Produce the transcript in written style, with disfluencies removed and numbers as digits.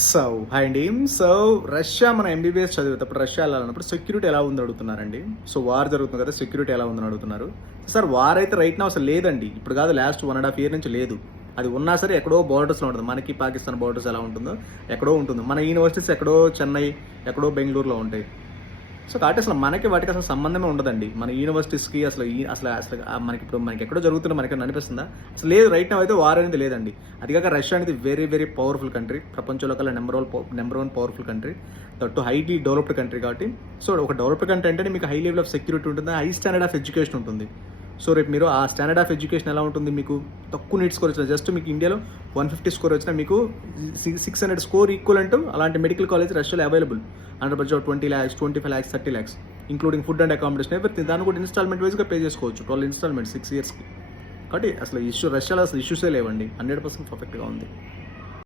So hi అండి. So Russia మన MBBS చదివేటప్పుడు రష్యా వెళ్ళాలన్నప్పుడు సెక్యూరిటీ ఎలా ఉందని అడుగుతున్నారండి. సో వార్ జరుగుతుంది కదా, సెక్యూరిటీ ఎలా ఉందని అడుగుతున్నారు. సార్ వార్ అయితే రైట్ నౌ అసలు లేదండి. ఇప్పుడు కాదు, లాస్ట్ 1.5 ఇయర్ నుంచి లేదు. అది ఉన్నా సరే ఎక్కడో బార్డర్స్లో ఉంటుంది. మనకి పాకిస్తాన్ బార్డర్స్ ఎలా ఉంటుందో ఎక్కడో ఉంటుంది. మన యూనివర్సిటీస్ ఎక్కడో చెన్నై, ఎక్కడో బెంగళూరులో ఉంటాయి. సో కాబట్టి అసలు మనకి వాటికి అసలు సంబంధమే ఉండదండి. మన యూనివర్సిటీస్కి అసలు అసలు అసలు మనకి ఎక్కడో జరుగుతుందో మనకి అనిపిస్తుందా? అసలు లేదు. రైట్ నౌ అయితే వార్ అనేది లేదండి. అది కాక రష్యా అనేది వెరీ వెరీ పవర్ఫుల్ కంట్రీ. ప్రపంచంలో కల్లా number one powerful country. That highly developed country కాబట్టి. సో ఒక డెవలప్డ్ కంట్రీ అంటే మీకు హై లెవెల్ ఆఫ్ సెక్యూరిటీ ఉంటుంది, హై స్టాండర్డ్ ఆఫ్ ఎడ్యుకేషన్ ఉంటుంది. సో రేపు మీరు ఆ స్టాండర్డ్ ఆఫ్ ఎడ్యుకేషన్ ఎలా ఉంటుంది, మీకు తక్కువ నీట్ స్కోర్ వచ్చిన జస్ట్ మీకు ఇండియాలో 150 స్కోర్ వచ్చినా మీకు 600 స్కోర్ ఈక్వల్ అంటూ అలాంటి మెడికల్ కాలేజ్ రష్యాలో available. Under budget 20 lakhs, 25 lakhs, 30 lakhs including food and accommodation everything. దాన్ని కూడా ఇన్స్టాల్మెంట్ వైజ్గా పే చేసుకోవచ్చు. 12 ఇన్స్టాల్మెంట్ 6 yearsకి. కాబట్టి అసలు రష్యాలో అసలు ఇష్యూసే లేవండి. 100% పర్ఫెక్ట్గా ఉంది.